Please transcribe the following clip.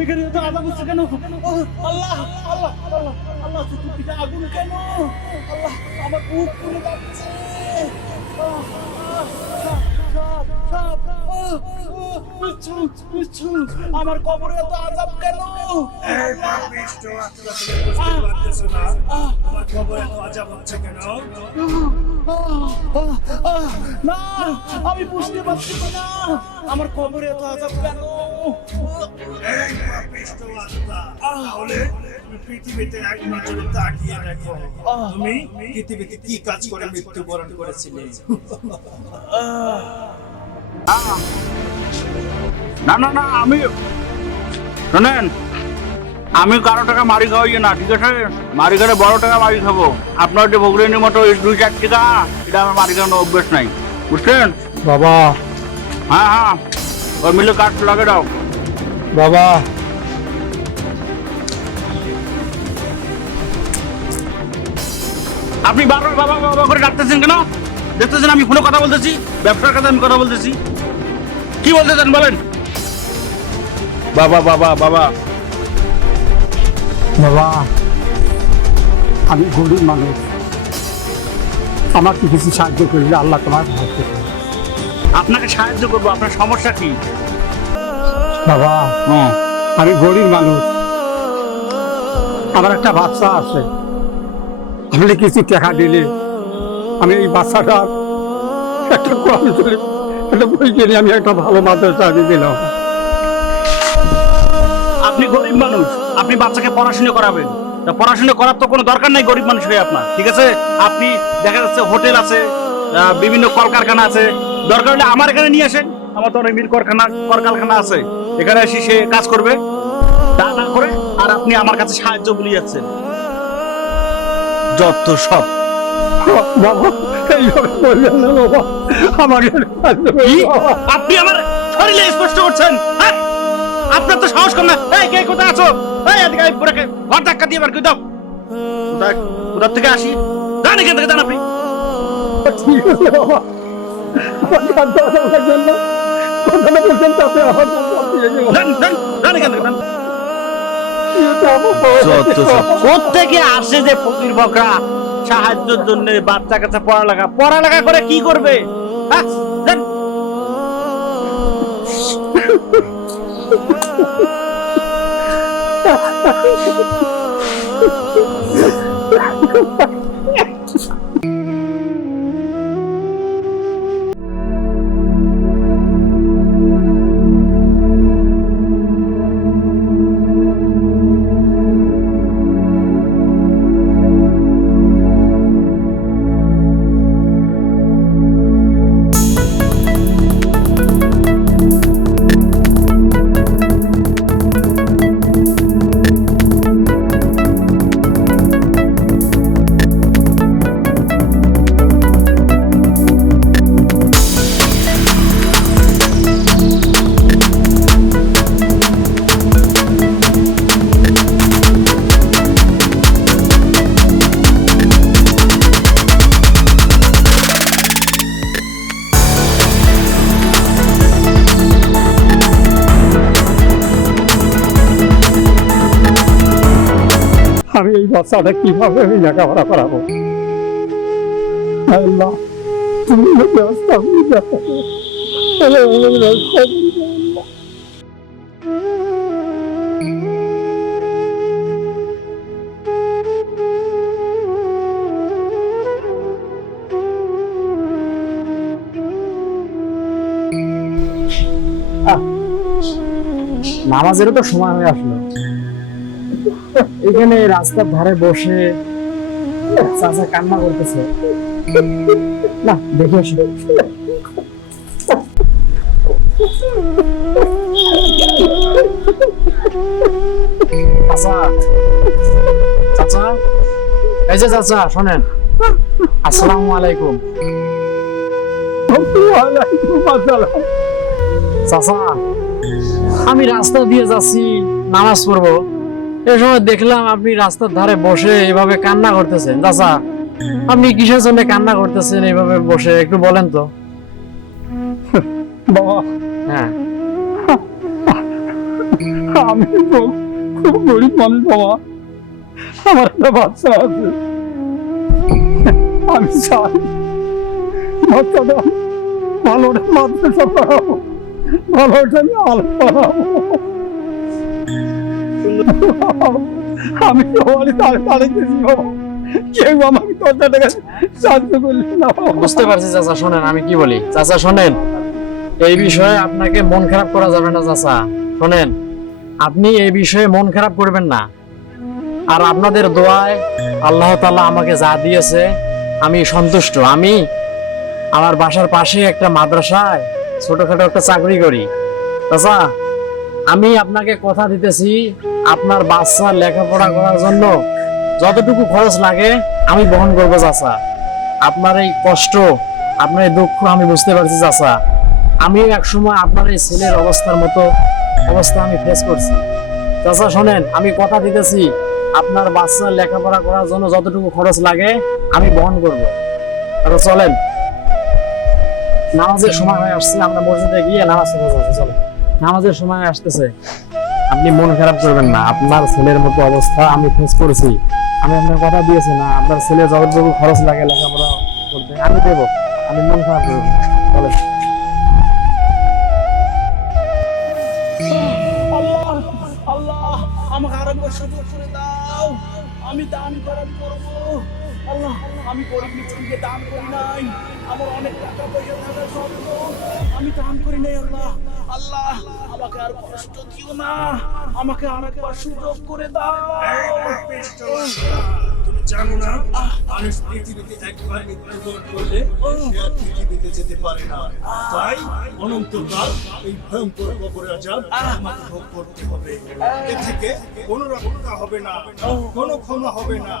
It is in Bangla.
এখানে তো আজাব হচ্ছে কেন? আল্লাহ আল্লাহ আল্লাহ আল্লাহ, চতুর্দিকে আগুন কেন? আল্লাহ, আমার বুক পুড়ে যাচ্ছে। আমার কবরে এত আজাব কেন? না, আমি বুঝতে পারছি না আমার কবরে এত আজাব কেন। পৃথিবীতে এক নজরে তাকিয়ে দেখো, তুমি পৃথিবীতে কি কাজ করে মৃত্যুবরণ করেছিলে? না না না, আমি শোনেন, আমি কারো টাকা মারি খাওয়াই না, ঠিক আছে? মারি খেলে বড় টাকা মারি খাবো। আপনার যে বগুড়ির মতো 2-4 টাকা, এটা আমার মারি খাওয়ানো অভ্যেস নাই, বুঝছেন বাবা? হ্যাঁ হ্যাঁ, ওই মিলে কাঠ লাগে দাও বাবা, আপনি বারবার বাবা বাবা করে ডাকতেছেন কেন? দেখতেছেন আমি ফোনে কথা বলতেছি, ব্যবসার কাছে আমি কথা বলতেছি। কি বলতেছেন বলেন? বাবা বাবা বাবা বাবা, আমি গরিব মানুষ, আমাকে কিছু সাহায্য করলে আল্লাহ তোমার সাহায্য করবে। আপনাকে সাহায্য করবো, আপনার সমস্যা কি? বাবা, হ্যাঁ, আমি গরিব মানুষ, আমার একটা বাচ্চা আছে, আপনি কিছু টাকা দিলে আমি এই বাচ্চাটার একটা কোরআন শরীফ, একটা বই কিনে আমি একটা ভালো মাদ্রাসা আমি দিলাম। আপনি গরিব মানুষ, আপনি বাচ্চাকে পড়াশোনা করাবেন, তা পড়াশোনা করার তো কোনো দরকার নাই গরিব মানুষ হয়ে আপনার, ঠিক আছে? আপনি দেখা যাচ্ছে হোটেল আছে, বিভিন্ন কলকারখানা আছে, দরকার হলে আমার এখানে নিয়ে আসেন, আমার তো অনেক কলকারখানা আছে, এখানে এসে সে কাজ করবে। তা না করে আর আপনি আমার কাছে সাহায্য বলে যাচ্ছেন, যত সব। বাবা, এইভাবে বলবেন না বাবা, আমাকে সাহায্য করুন কি? বাবা। আপনি আমার শরীরে স্পষ্ট করছেন, হ্যাঁ? আপনার তো সাহস কম না। এই কে কোথায় আছো? এই এদিকে আয়, পুরো ঘর ধাক্কা দিয়ে বার করে দাও। কোথার থেকে আসি? যান এখান থেকে, যান আপনি। ঠিক আছে বাবা, আমার কাঁদতে লাগবেন না, কথাটা বলছেন তাতে আমার মন দিয়ে গেল। যান যান যান এখান থেকে, যান। এটা আমার বাবা। কোত্থেকে আসে যে ফকির বকরা সাহায্যের জন্য? বাচ্চা কাচ্চা পড়ালেখা করে কি করবে? হ্যাঁ, যান। আমি এই বাচ্চাটা কিভাবে আমি লেখাপড়া করাবো? আল্লাহ, তুমি ব্যবস্থা করে দাও। নামাজেরও তো সময় হয়ে আসলো, এখানে রাস্তার ধারে বসে চাচা কান্না করতেছে, না দেখে আসি। চাচা, চাচা, এই যে চাচা শোনেন, আসসালামু আলাইকুম। চাচা, আমি রাস্তা দিয়ে যাচ্ছি নামাজ পড়বো, এই সময় দেখলাম আপনি রাস্তার ধারে বসে এভাবে কান্না করতেছেন। চাচা, আপনি কিসের জন্য কান্না করতেছেন এইভাবে বসে, একটু বলেন তো। বাবা, হ্যাঁ, আমি তো খুব গরিব মানুষ বাবা, আমার একটা বাচ্চা আছে, আমি চাই বাচ্চাটা ভালো একটা মাদ্রাসা পড়াবো, ভালো একটা আমি আলো পড়াবো। আমি তো বাড়ি তাড়ে গেছি বাবা, কেউ আমাকে 10,000 টাকা সাহায্য করলে না বাবা। বুঝতে পারছি চাচা, শোনেন আমি কি বলি। চাচা শোনেন, এই বিষয়ে আপনাকে মন খারাপ করা যাবে না চাচা। শোনেন, আপনি এই বিষয়ে মন খারাপ করবেন না। আর আপনাদের দোয়ায় আল্লাহ তাআলা আমাকে যা দিয়েছে আমি সন্তুষ্ট। আমি আমার বাসার পাশে একটা মাদ্রাসায় ছোটখাটো একটা চাকরি করি। চাচা, আমি আপনাকে কথা দিতেছি, আপনার বাচ্চার লেখাপড়া করার জন্য যতটুকু খরচ লাগে আমি বহন করবো চাচা। আপনার এই কষ্ট, আপনার এই দুঃখ আমি বুঝতে পারছি চাচা। আমিও একসময় আপনার এই ছেলের অবস্থার মতো অবস্থা আমি ফেস করছি। চাচা শোনেন, আমি কথা দিতেছি, আপনার বাচ্চার লেখাপড়া করার জন্য যতটুকু খরচ লাগে আমি বহন করবো। আচ্ছা চলেন, নামাজের সময় হয়ে আসছে, আমরা মসজিদে গিয়ে নামাজ পড়বো। চলেন, নামাজের সময় আসতেছে, আপনি মন খারাপ করবেন না। আপনার ছেলের মতো অবস্থা আমি ফেস করেছি। আমি আপনার কথা দিয়েছি না, আপনার ছেলে যতটুকু খরচ লাগে লেখাপড়া করতে আমি দেবো। আমি মন খারাপ করবো না। চলেন। আল্লাহ আল্লাহ আমাকে আরেকবার সুযোগ করে দাও, আমি দান করব। আল্লাহ, আমি গরিব মিসকিনকে দান করি নাই, আমার অনেক টাকা পয়সা থাকা সত্ত্বেও আমি দান করি নাই। আল্লাহ আল্লাহ আমাকে আর কষ্ট দিও না, আমাকে আরেকবার সুযোগ করে দাও। তুমি জানো না, মানুষ পৃথিবীতে একবার মৃত্যুবরণ করলে সে আর পৃথিবীতে যেতে পারে না। তাই অনন্তকাল এই ভয়ঙ্কর কবর আযাব আমাকে ভোগ করতে হবে। এ থেকে কোনো রক্ষা হবে না, কোনো ক্ষমা হবে না।